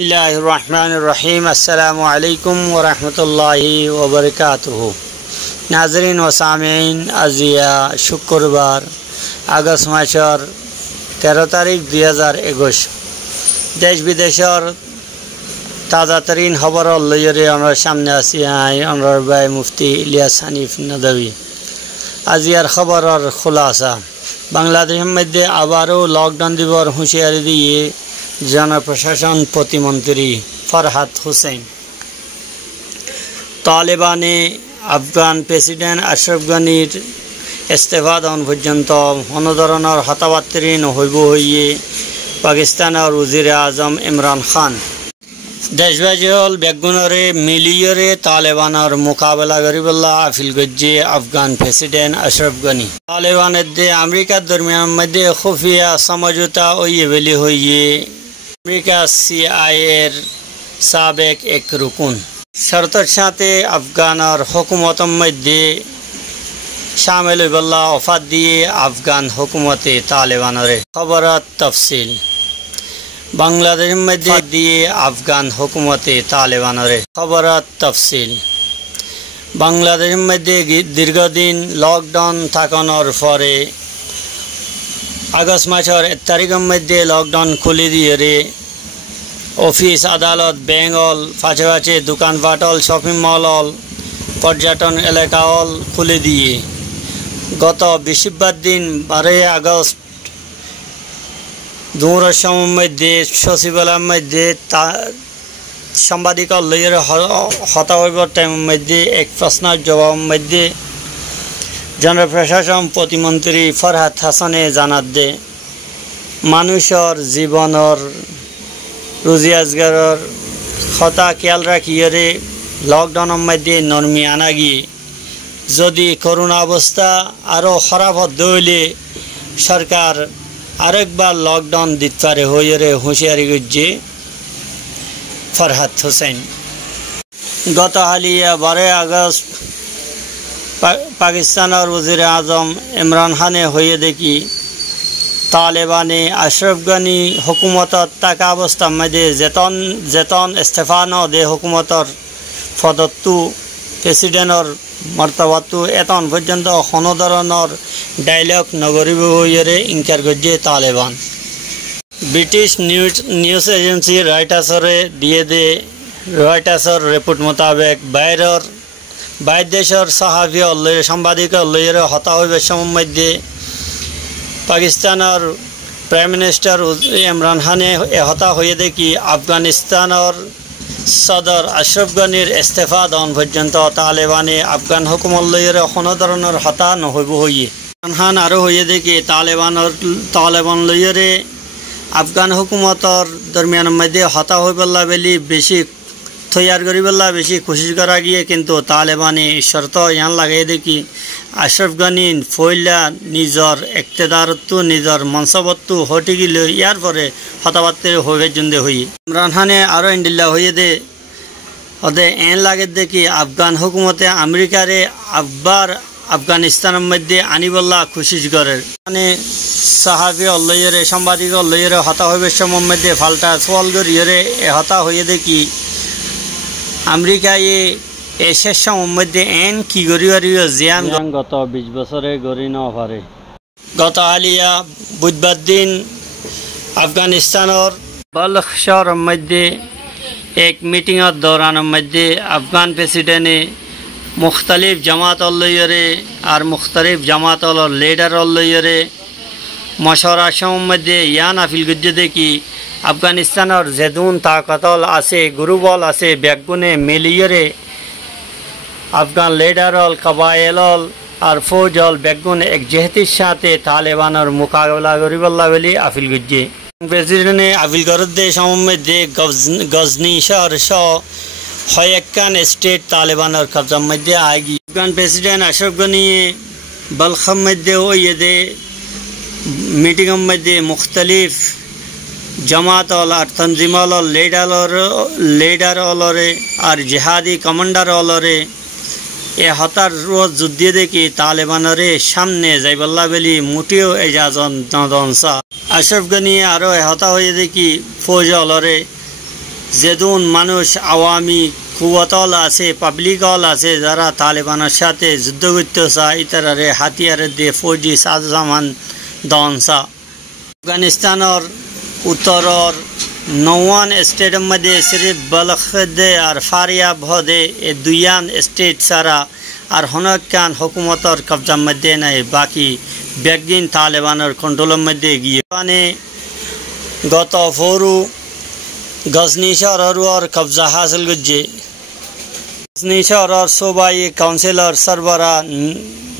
बिस्मिल्लाहिर्रहमानिर्रहीम अस्सलामु अलैकुम व रहमतुल्लाहि व बरकातुहू। नाज़रीन व सामीन अजिया शुक्रवार আগস্ট মাসের 13 তারিখ 2021 দেশ বিদেশের তাজাতরিন খবর লইরে আমরা সামনে আছি আমরা ভাই মুফতি ইলিয়াস হানিফ নদভী। আজিয়ার খবরের খুলাসা বাংলাদেশের মধ্যে আবারও লকডাউন দিবর হুঁশিয়ারি দিয়ে জনপ্রশাসন প্রতিমন্ত্রী ফরহাদ হোসেন। তালেবানে আফগান প্রেসিডেন্ট আশরাফ গানির ইস্তফা দান পর্যন্ত কোনো ধরনের হতাবার্তি নহইব হইয়ে পাকিস্তানের উজির আজম ইমরান খান দেশবাসীল বেগুনরে মিলিয়রে তালেবানের মোকাবেলা করিবল্লা আফিল গজ্জে আফগান প্রেসিডেন্ট আশরাফ গানি। তালেবানের দে আমেরিকার দরমিয়ান মধ্যে খুফিয়া সমঝোতা ওইয়ে বেলি হইয়ে আমেরিকা সিআইএর সাবেক এক রুকুন শর্তের সাথে আফগানের হুকুমতের মধ্যে शामिल बल्ला वफात दिए अफगान हुकूमत तालिबान खबरात तफसील बांग्लादेश मध्य दिए अफगान हुकूमत तालिबान खबरात तफसील बांग्लादेश मध्य दीर्घदिन लकडाउन थाकानोर परे আগস্ট মাসের 1 তারিখের মধ্যে লকডাউন খুলে দিয়ে অফিস আদালত ব্যাংক পাশাপাশি দোকানপাট শপিং মল পর্যটন এলাকা খুলে দিয়ে গত বৃহস্পতিবার দিন 12 আগস্ট দুপুরের সময়ের মধ্যে সচিবালয়ের মধ্যে সাংবাদিক লইয়ের হতা হইবার টাইমের মধ্যে এক প্রশ্নের জবাবের মধ্যে জনপ্রশাসন প্রতিমন্ত্রী ফরহাদ হাসানে জানাত দে মানুষের জীবনের রুজি রোজগারের কথা খেয়াল রাখিয়ে লকডাউনের মধ্যে নরমি আনা গিয়ে যদি করোনা অবস্থা আরও খারাপ হলে সরকার আরেকবার লকডাউন দিতে পারে হয়ে হুঁশিয়ারি করছে ফরহাদ হোসেন। গত হালিয়া 12 আগস্ট পাকিস্তানের উজির আজম ইমরান খানে হয়ে দেখি তালেবানে আশরাফ গানি হুকুমতর থাকা অবস্থার মধ্যে যেতন ইস্তফা ন দে হুকুমতর পদত্তু প্রেসিডেন্টর মর্তবাতু এতন পর্যন্ত কোনো ধরনের ডায়লগ নগরিব হয়ে ইনকার করছে তালেবান। ব্রিটিশ নিউজ এজেন্সি রয়টার্সরে দিয়ে দে রয়টার্সর রিপোর্ট মোতাবেক বাইরের দেশের সাহাবি সাংবাদিক লইয়ের হতা হইবার সময়ের মধ্যে পাকিস্তানের প্রাইম মিনিস্টার ইমরান খানে হতা হয়ে দেখি আফগানিস্তানের সদর আশরাফ গানির ইস্তফা দান পর্যন্ত তালেবানে আফগান হুকুমত লইয়ের কোনো ধরনের হতা নহইব হইয়ে ইমরান খান আরও হয়ে দেখি তালেবান লইয়েরে আফগান হুকুমতর দরমিয়ানের মধ্যে হতা হইবল্লা বেলি বেশি তৈয়ার করিবল্লা বেশি কোশিশ করা গিয়ে কিন্তু তালেবানে শর্ত ইয়ান লাগাই দেখি আশরাফ গানি ফইলা নিজের ইক্তেদারত্ব নিজের মনসবত্ব হটে গেল ইয়ার পরে হতাবার্তি হইবার জন্য হই ইমরান খানে আরও ইন্ডিল্লা হয়ে দে ওদের এন লাগে দেখি আফগান হুকুমতে আমেরিকারে আবার আফগানিস্তানের মধ্যে আনিবল্লা কোশিশ করে মানে সাহাবি লইয়েরে সাংবাদিক লইয়েরে হতা হইবার সময়ের মধ্যে ফাল্টা সোয়াল করিয়ে হতা হয়ে দেখি আমেরিকায় শেষ সময়ের মধ্যে এন কি গরিবারিও জিয়ান গত 20 বছরে গড়ি ন পারে। গত আলিয়া বুধবার দিন আফগানিস্তানের বালখ শহরের মধ্যে এক মিটিংয়ের দৌরানের মধ্যে আফগান প্রেসিডেন্টে মুখতালিফ জামাত লইয়ে আর মুখতালিফ জামাত লিডার লইয়ে মশওয়ারার সময়ের মধ্যে ইয়ান আফিল গজ্জে দেখি আফগানিস্তানের যেদুন তাকতল আছে গুরুবল আছে বেগুনে মিলিয়ে আফগান লিডারল কবায়েলল আর ফৌজল বেগুন এক জেহতির সাথে তালেবানের মোকাবেলা করিবল্লা বলে আফিল গজ্জে প্রেসিডেন্টে আফিল করত দে সময়ের মধ্যে গজনি শহর সহ কয়েকখান স্টেট তালেবানের কবজার মধ্যে আগে আফগান প্রেসিডেন্ট আশরাফ গানি বলখের মধ্যে ওইয়ে দে মিটিংয়ের মধ্যে মুখতালিফ জামাত আর তনজিমল লিডার আর জিহাদি কমান্ডার এ হতার রোজ যুদ্ধ দেখি তালেবানের সামনে যাইবল্লা বেলি মুটিও এজাজন নদনসা আশরাফ গানি আরও হতা হয়ে দেখি ফৌজ যেদুন মানুষ আওয়ামী কুয়াতল আছে পাবলিকল আছে যারা তালেবানের সাথে যুদ্ধ করতে চায় ইতারারে হাতিয়ারে দিয়ে ফৌজি সাজমান দনসা আফগানিস্তানের উত্তরের 9 স্টেটের মধ্যে সিরিফ বলখদে আর ফারিয়াবদে এই দুইয়ান স্টেট ছাড়া আর হনকান হুকুমতর কবজার মধ্যে নাই বাকি বেগিন তালেবানের কন্ট্রোলের মধ্যে গিয়ে গত ফরু গজনি শহরের কবজা হাসিল করছে গজনি শহরের সবাই কাউন্সিলর সরবরা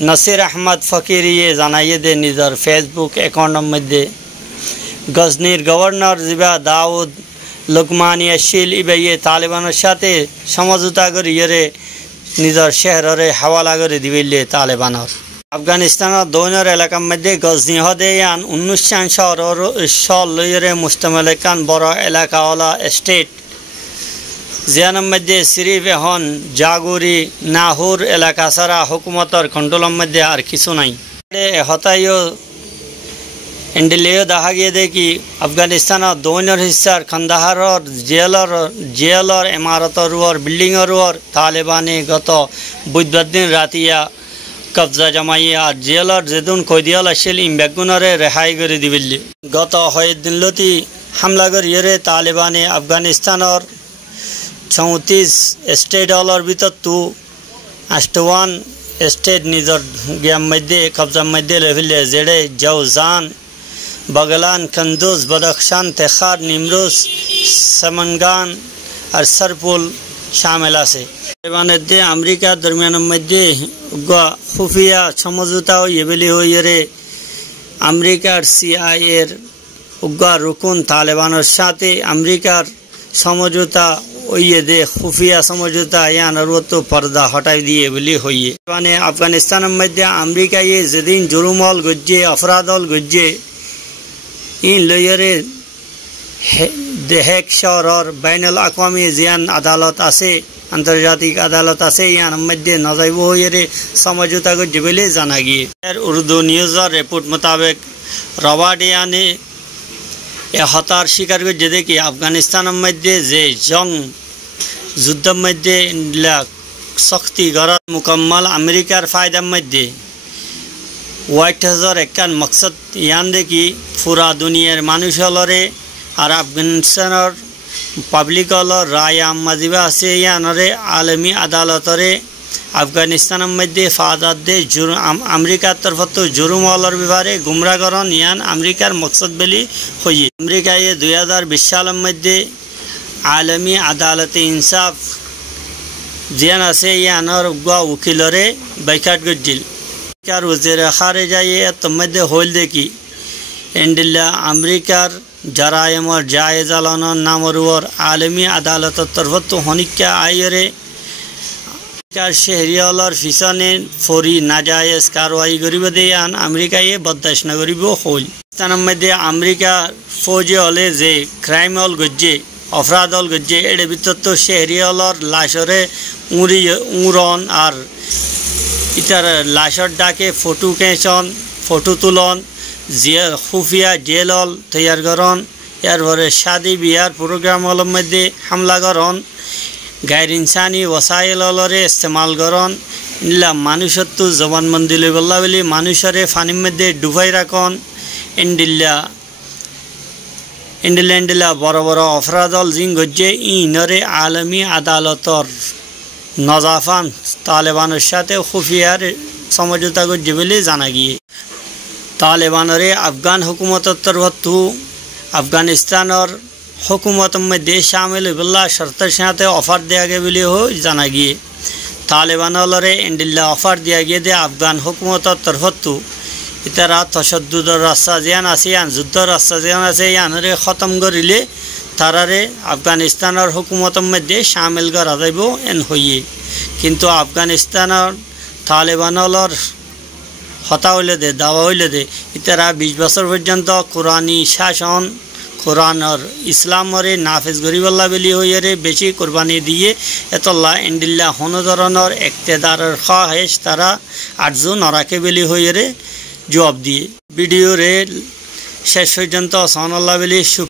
নসির আহমদ ফকিরিয়ে জানাইয়ে দে নিজের ফেসবুক অ্যাকাউন্টের মধ্যে গজনির গভর্নর জিবা দাউদ লুকমানিয়া শিল ইবাইয়ে তালেবানের সাথে সমঝোতা করিয়ে নিজের শহরে হাওয়ালা করে দিবিলে তালেবানের আফগানিস্তানের দৈনের এলাকার মধ্যে গজনি হদেয়ান 19 শহরের মুস্তামিল একান বড় এলাকাওয়ালা স্টেট জিয়ানের মধ্যে সিরিফ এখন জাগুরি নাহুর এলাকা ছাড়া হুকুমতর কন্ট্রোলের মধ্যে আর কিছু নাই হতাইও এন্ডিলেও দেখা গিয়ে দেখি আফগানিস্তানের দৈনের হিস্সার খন্দাহারর জেলর ইমারতর বিল্ডিংর তালেবানে গত বুধবার দিন রাতিয়া কবজা জমাইয়ে আর জেলর যেদিন কইদিয়াল আসছিল ইমবেগুনরে রেহাই করে দিবিল্লি গত হয়েদিন লতি হামলা করিয়ে তালেবানে আফগানিস্তানের 34 স্টেট হলর ভিতর 81 স্টেট নিজের গেম মধ্যে কবজার মধ্যে লেভিলে যেড়ে জৌজান बगलान कंदूज बदख्शान तेखार निमरोज समनगान और सरपुल शामिल আছে তালেবানদের আমেরিকা দরমিয়ানের মধ্যে খুফিয়া সমঝোতা হইবেলি হইরে আমেরিকার সিআইএর রুকুন তালেবানের সাথে আমেরিকার সমঝোতা হইয়ে দে খুফিয়া সমঝোতা ইয়ানরত পর্দা হটাই দিয়ে বলি হইয়ে মানে আফগানিস্তানের মধ্যে আমেরিকায় যেদিন জুলুমল গজ্জে অপরাধল গজ্জে इन लयरे देहेक शहर बैनुल अक़वामी जियान अदालत आसे आंतर्जातिक अदालत आसे यान मध्य नजाइब होयरे समझौता को जिबले जाना गिए उर्दू न्यूज़र रिपोर्ट मुताबिक रवाडियाने ए हतार शिकार को जदे कि अफगानिस्तान मध्य जे जंग युद्ध मध्य शक्ति गरज मुकम्मल अमेरिकार फायदा मध्य व्हाइट हाउसर एकान मकसद यान दे कि पूरा दुनियार मानुष हलरे और अफगानिस्तानर पब्लिक हलर राय आमाजिबा आसे यानरे आलमी अदालतरे अफगानिस्तान मध्य फादात दे अमेरिकार तरफ तो जुर्म हलर विभारे गुमराहकरण यान अमेरिकार मकसद बेली हुई अमेरिका ये 2020 साल मध्य आलमी अदालत इंसाफ जियान आसे यानर वकीलरे बैकाट गजिल वज़ीर खारिजा ये तमद्दे होल दे की एंडिल्ला अमेरिकार जरायम और जायज़ आलाना नामर और आलमी अदालत तरफ तो होनिक्या आयरे अमेरिकार शहरियाल और फिसाने फौरी नाजायज़ कार्रवाई गरीब देयान अमेरिका ये बर्दाश्त न गरीबो होल तन मध्य अमेरिका फौजी हले जे क्राइम हल गज्जे अपराध हल गज्जे एडे बितर तो शहरियाल और लाशरे उड़न और इतर लाशर डाके फोटो कैचन फोटो तुलन खुफिया जेल तैयार करन यार भरे शादी बिहार प्रोग्राम मध्य हमला करन गैर इंसानी वसाइल इस्तेमाल करन इला मानुषत्व जबान मंदिले बल्ला बेली मानुषरे फानी मध्य डुबाई राखन इंडिल्ला बड़ बड़ अपराधल जिन गज्जे इनरे आलमी अदालतर नजाफान तालेबाনের সাথে খুফিয়ার সমঝোতা को जिबले जाना गिए तालेबानरे अफगान हुकूमत तरफ अफगानिस्तान और हुकूमत में देश शामिल बिल्ला शर्त साथे ऑफर दिया गया बिले हो जाना गिए तालेबानरे इंडिल्ला ऑफर दिया गया दे अफगान हुकूमत तरफ इतरा तशद्दुदर रास्ता जियान आसियान युद्ध रास्ता जियान आसे यानरे खत्म करिले तारारे अफगानिस्तान और हुकूमत में देश शामिल करा जाइबो एन होइए किंतु अफगानिस्तान और तालेबान हता हইলে दे दावा हইলে दे इतरा 20 बছর पर्यंत कुरानी शासन कुरान और इस्लाम रे नाफिज गरीबल्ला बेली होइरे बेची कुर्बानी दिए एतल्ला एंडिल्ला होनो धरनर इक्तेदारर ख्वाहिश तारा आरजू नराके बेली होइरे जवाब दिए वीडियो रे शेष पर्यंत सनल्ला बेली